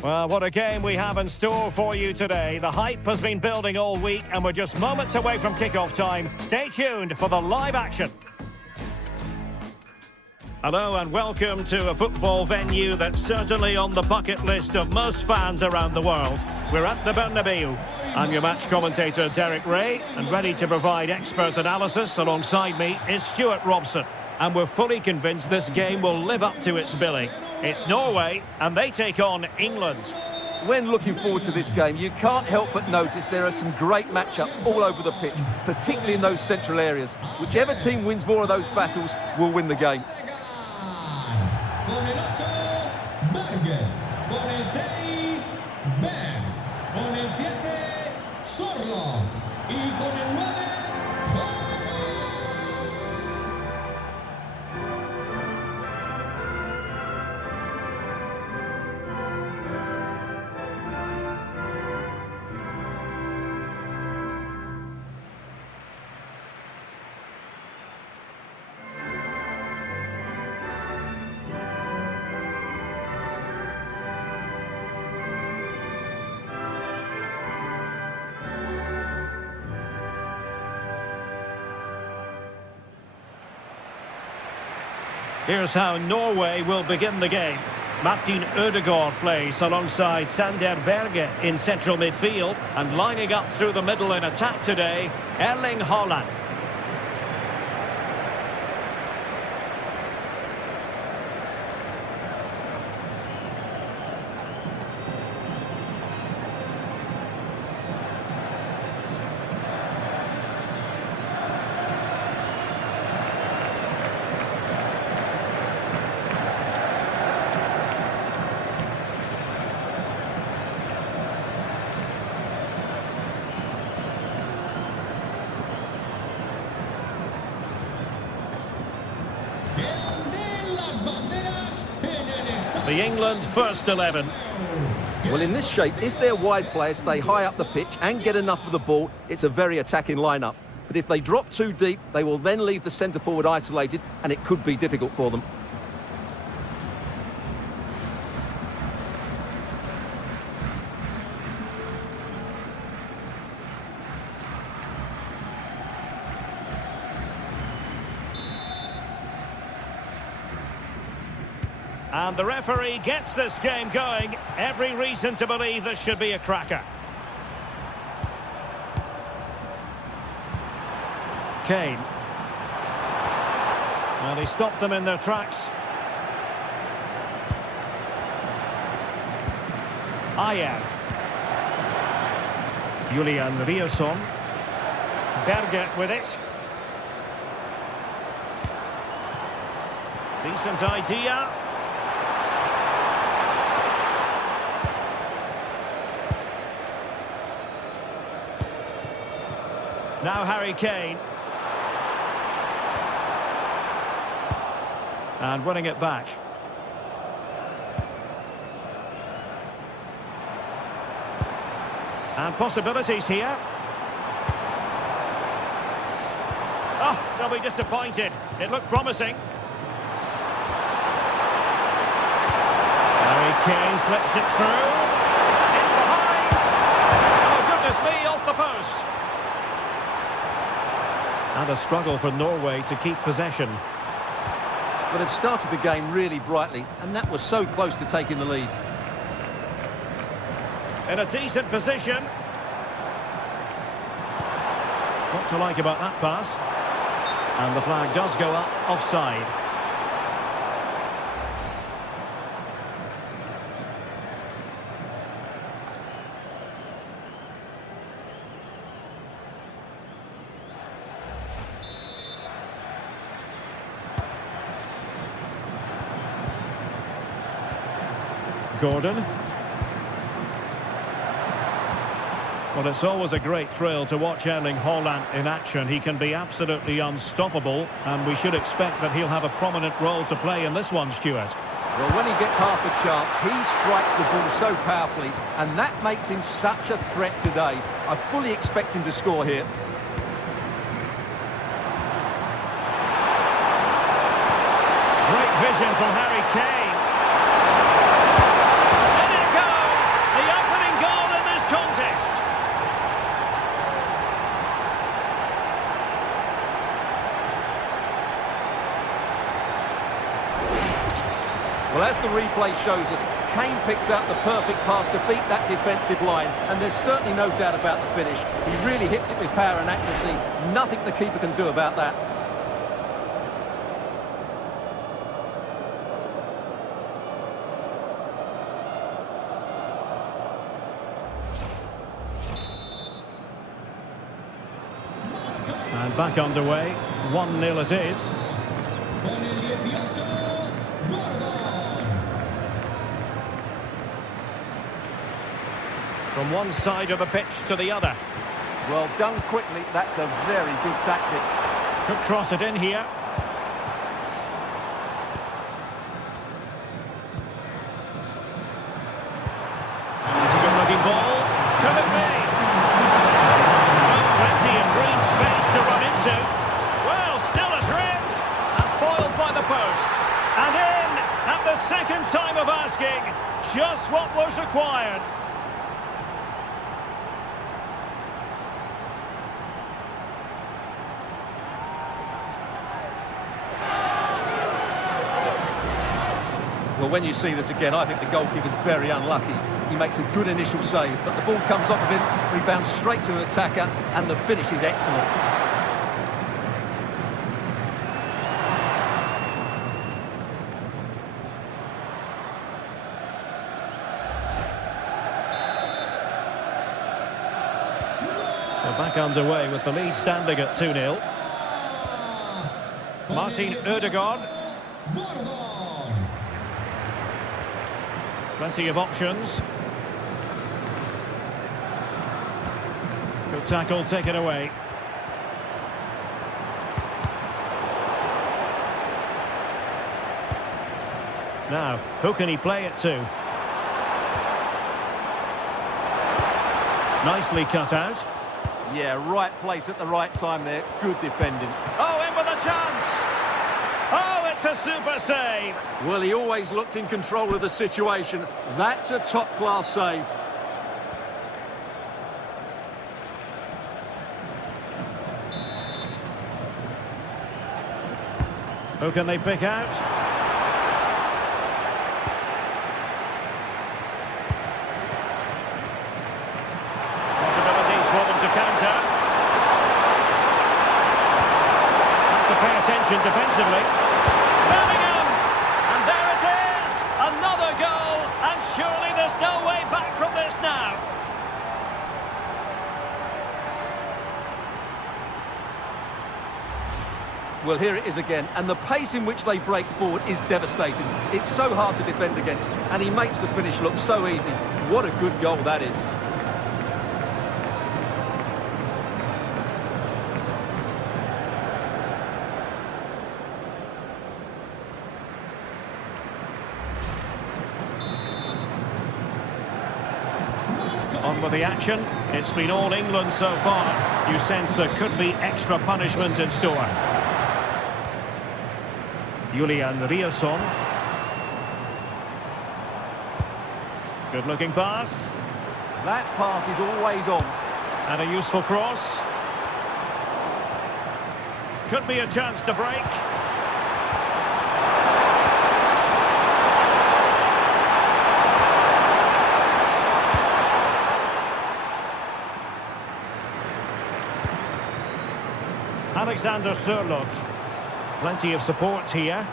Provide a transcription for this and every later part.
Well, what a game we have in store for you today. The hype has been building all week and we're just moments away from kick-off time. Stay tuned for the live action. Hello and welcome to a football venue that's certainly on the bucket list of most fans around the world. We're at the Bernabeu. I'm your match commentator Derek Ray, and ready to provide expert analysis alongside me is Stuart Robson. And we're fully convinced this game will live up to its billing. It's Norway, and they take on England. When looking forward to this game, you can't help but notice there are some great matchups all over the pitch, particularly in those central areas. Whichever team wins more of those battles will win the game. Con el 8, Berger. Con el 6, Ben. Con el 7, Sorloth. Y con el 9, Here's how Norway will begin the game. Martin Ødegaard plays alongside Sander Berge in central midfield, and lining up through the middle in attack today, Erling Haaland. The England first 11. Well, in this shape, if their wide players stay high up the pitch and get enough of the ball, it's a very attacking lineup. But if they drop too deep, they will then leave the centre-forward isolated, and it could be difficult for them. And the referee gets this game going. Every reason to believe this should be a cracker. Kane. And he stopped them in their tracks. Ayer. Julian Rierson. Berge with it. Decent idea. Now Harry Kane. And winning it back. And possibilities here. Oh, they'll be disappointed. It looked promising. Harry Kane slips it through. In behind. Oh, goodness me, off the post. And a struggle for Norway to keep possession. But they've started the game really brightly, and that was so close to taking the lead. In a decent position. What to like about that pass? And the flag does go up, offside. Gordon. Well, it's always a great thrill to watch Erling Haaland in action. He can be absolutely unstoppable, and we should expect that he'll have a prominent role to play in this one, Stuart. Well, when he gets half a chance, he strikes the ball so powerfully, and that makes him such a threat today. I fully expect him to score here. Great vision from Harry Kane. In it goes! Well, as the replay shows us, Kane picks out the perfect pass to beat that defensive line, and there's certainly no doubt about the finish. He really hits it with power and accuracy. Nothing the keeper can do about that. And back underway, 1-0 it is. Con el 18, Gordon. From one side of the pitch to the other. Well, done quickly, that's a very good tactic. Could cross it in here. It's a good-looking ball. Could it be? Plenty of green space to run into. Well, still a threat. And foiled by the post. And in at the second time of asking. Just what was required. Well, when you see this again, I think the goalkeeper's very unlucky. He makes a good initial save, but the ball comes off of him, rebounds straight to an attacker, and the finish is excellent. So back underway with the lead standing at 2-0. Martin Ødegaard. Gordon. Plenty of options. Good tackle, take it away. Now, who can he play it to? Nicely cut out. Yeah, right place at the right time there. Good defending. Oh, in with a chance! Oh, it's a super save! Well, he always looked in control of the situation. That's a top-class save. Who can they pick out? Possibilities for them to counter. Have to pay attention defensively. Bellingham! And there it is! Another goal! And surely there's no way back from this now. Well, here it is again, and the pace in which they break forward is devastating. It's so hard to defend against, and he makes the finish look so easy. What a good goal that is. On with the action. It's been all England so far. You sense there could be extra punishment in store. Julian Riasson. Good-looking pass. That pass is always on. And a useful cross. Could be a chance to break. Alexander Sørloth. Plenty of support here.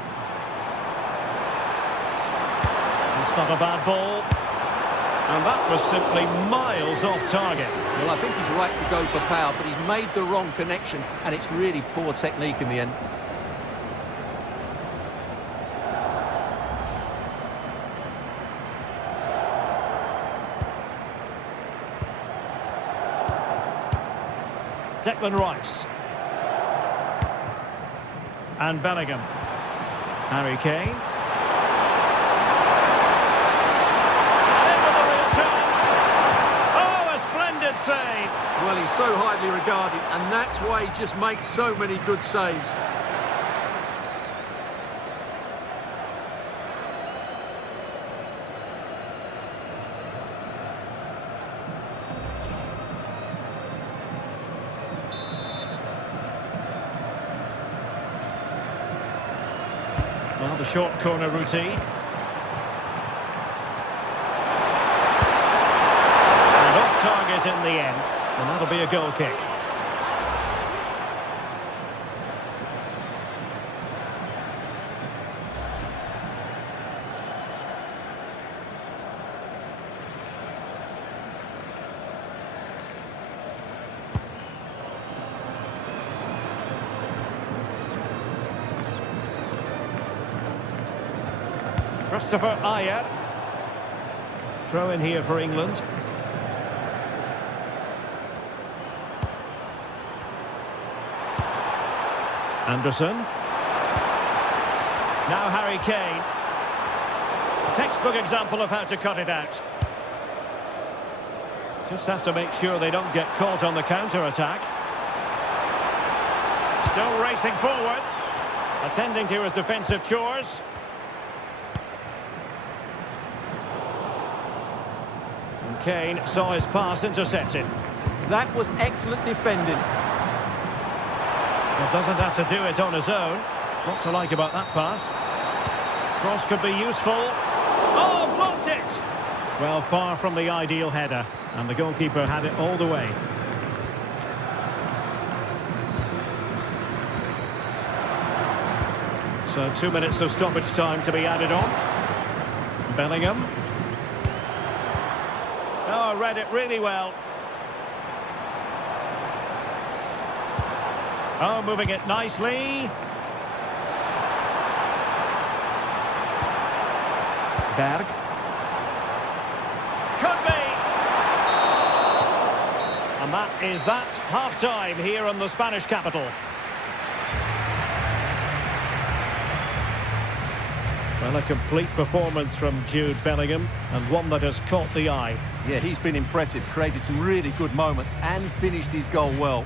It's not a bad ball. And that was simply miles off target. Well, I think he's right to go for power, but he's made the wrong connection, and it's really poor technique in the end. Declan Rice. And Bellingham. Harry Kane. And in with a real chance. Oh, a splendid save. Well, he's so highly regarded, and that's why he just makes so many good saves. Well, the short corner routine. it in the end. And that'll be a goal kick. Christopher Ayer. Throw in here for England. Anderson. Now Harry Kane. Textbook example of how to cut it out. Just have to make sure they don't get caught on the counter-attack. Still racing forward. Attending to his defensive chores. And Kane saw his pass intercepted. That was excellent defending. Well, doesn't have to do it on his own. What to like about that pass? Cross could be useful. Oh, blocked it! Well, far from the ideal header. And the goalkeeper had it all the way. So 2 minutes of stoppage time to be added on. Bellingham. Oh, read it really well. Oh, moving it nicely. Berg. Could be. And that is that. Half-time here in the Spanish capital. Well, a complete performance from Jude Bellingham, and one that has caught the eye. Yeah, he's been impressive, created some really good moments and finished his goal well.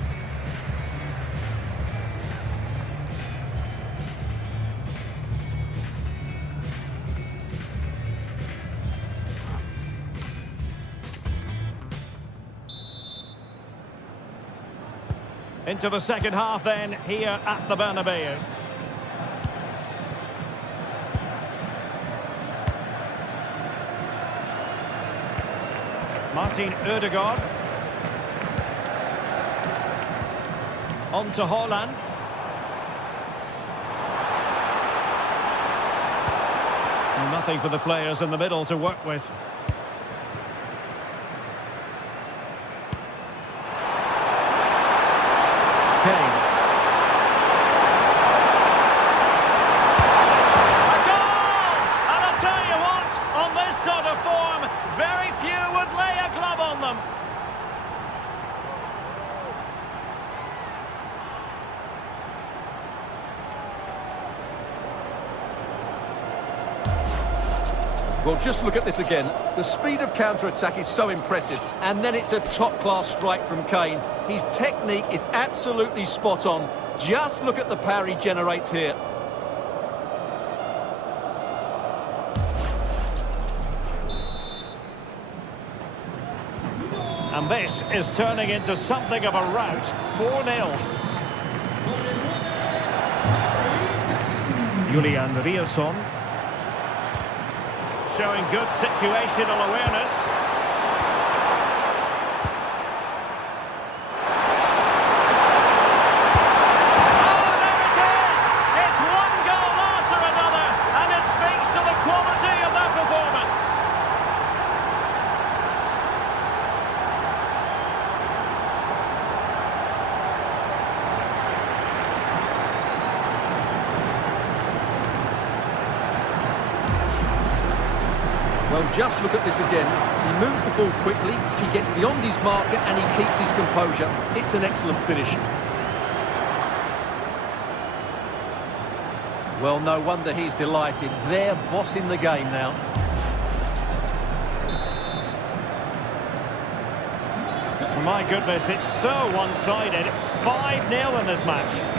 Into the second half then, here at the Bernabeu. Martin Ødegaard. On to Haaland. Nothing for the players in the middle to work with. Kane. A goal! And I'll tell you what, on this sort of form, very few would lay a glove on them. Well, just look at this again. The speed of counter-attack is so impressive. And then it's a top-class strike from Kane. His technique is absolutely spot on. Just look at the power he generates here. And this is turning into something of a rout. 4-0. Julian Rielson. Showing good situational awareness. Oh, there it is! It's one goal after another, and it speaks to the quality of that performance. Well, just look at this again. He moves the ball quickly, he gets beyond his marker and he keeps his composure. It's an excellent finish. Well, no wonder he's delighted. They're bossing the game now. My goodness, it's so one-sided. 5-0 in this match.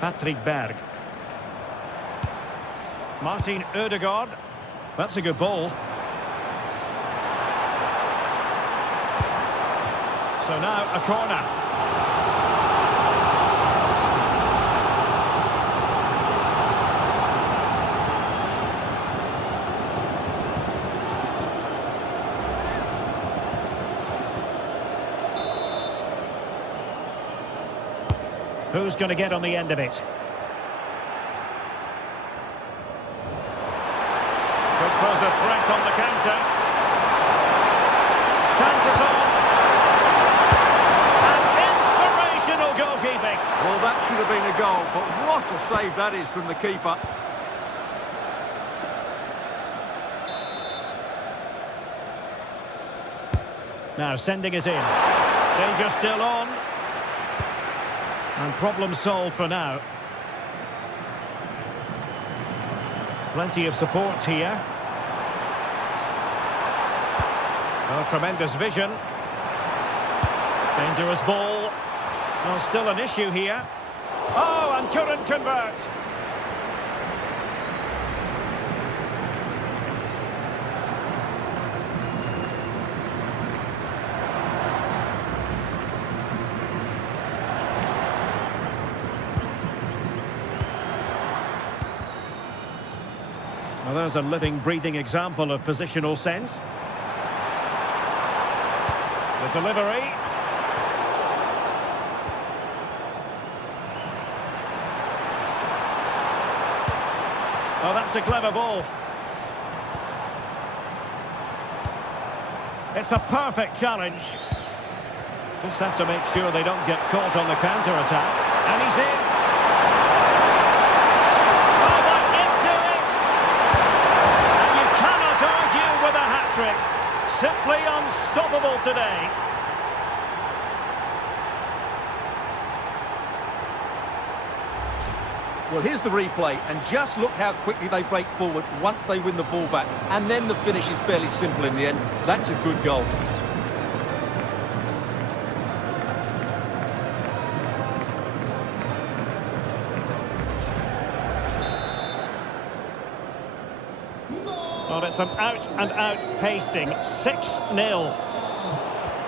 Patrick Berg. Martin Ødegaard. That's a good ball. So now a corner. Who's going to get on the end of it? Could pose a threat on the counter. Chances on. And inspirational goalkeeping. Well, that should have been a goal, but what a save that is from the keeper. Now sending it in. Danger still on. And problem solved for now. Plenty of support here. Oh, tremendous vision. Dangerous ball. Oh, still an issue here. Oh, and couldn't convert. Well, there's a living, breathing example of positional sense. The delivery. Oh, that's a clever ball. It's a perfect challenge. Just have to make sure they don't get caught on the counter-attack. And he's in. Oh, but into it! And you cannot argue with a hat-trick. Simply unstoppable today. Well, here's the replay, and just look how quickly they break forward once they win the ball back. And then the finish is fairly simple in the end. That's a good goal. Well, it's an out-and-out pasting. 6-0.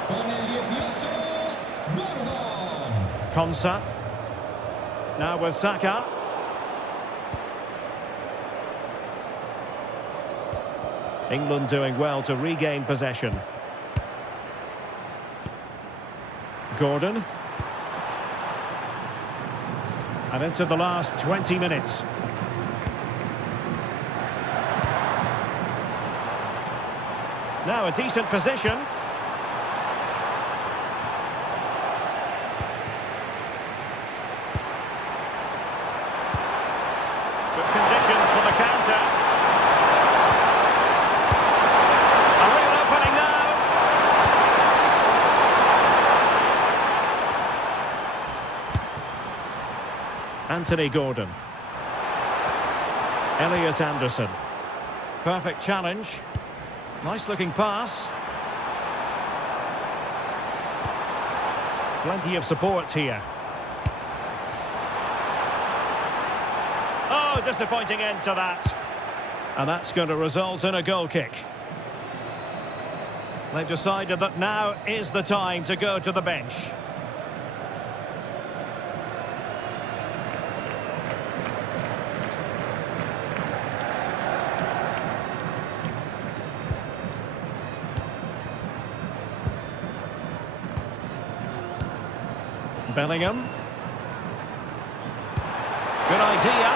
Con el 18, Gordon. Konsa. Now with Saka. England doing well to regain possession. Gordon. And into the last 20 minutes. Now a decent position. Good conditions for the counter. A real opening now. Anthony Gordon. Elliot Anderson. Perfect challenge. Nice looking pass. Plenty of support here. Oh, disappointing end to that. And that's going to result in a goal kick. They've decided that now is the time to go to the bench. Bellingham. Good idea.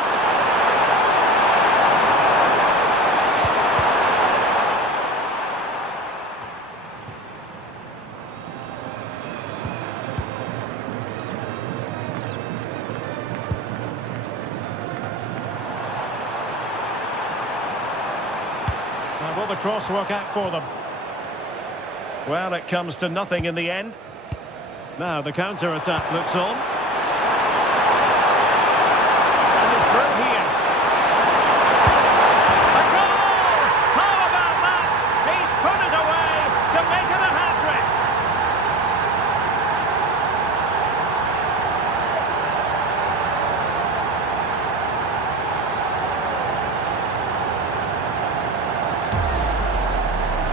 Now, will the cross work out for them? Well, it comes to nothing in the end. Now the counter-attack looks on. And it's through here. A goal! How about that? He's put it away to make it a hat-trick.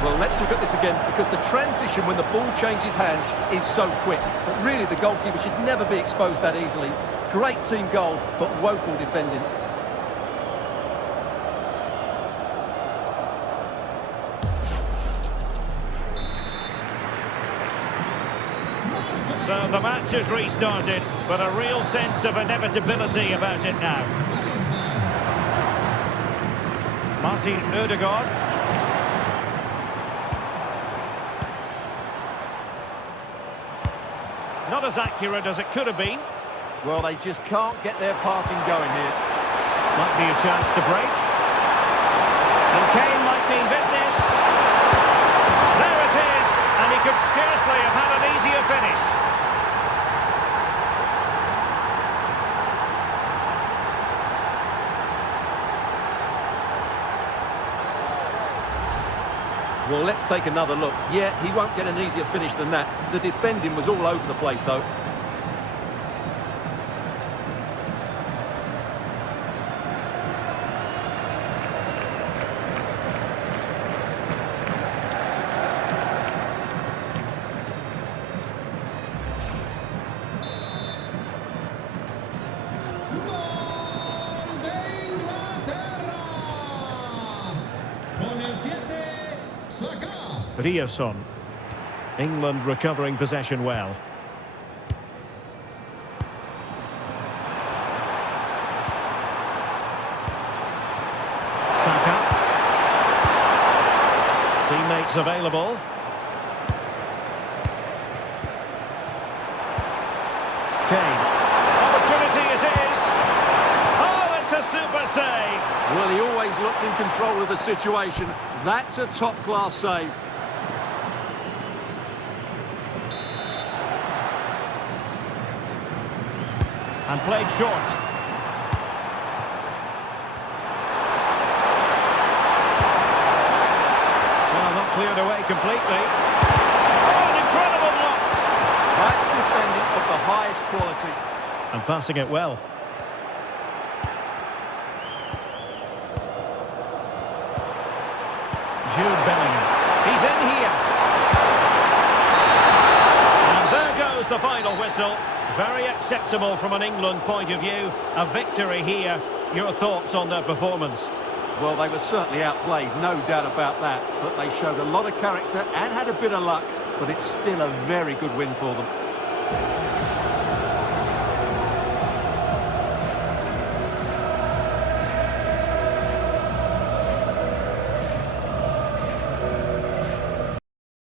Well, Let's look at this again, because the transition when the ball changes hands is so quick. But really, the goalkeeper should never be exposed that easily. Great team goal, but woeful defending. So the match has restarted, but a real sense of inevitability about it now. Martin Ødegaard. Not as accurate as it could have been. Well, they just can't get their passing going here. Might be a chance to break. And Kane might mean business. There it is, and he could scarcely have had an easier finish. Well, let's take another look. Yeah, he won't get an easier finish than that. The defending was all over the place, though. Gol de Inglaterra. Con el 7, Saka. Ryerson. England recovering possession well. Saka. Teammates available. Kane. Opportunity it is. Oh, it's a super save. Well, he always looked in control of the situation. That's a top-class save. And played short. Well, not cleared away completely. Oh, an incredible block. That's defending of the highest quality. And passing it well. Jude Bellingham. He's in here. And there goes the final whistle. Very acceptable from an England point of view. A victory here. Your thoughts on their performance? Well, they were certainly outplayed, no doubt about that. But they showed a lot of character and had a bit of luck. But it's still a very good win for them.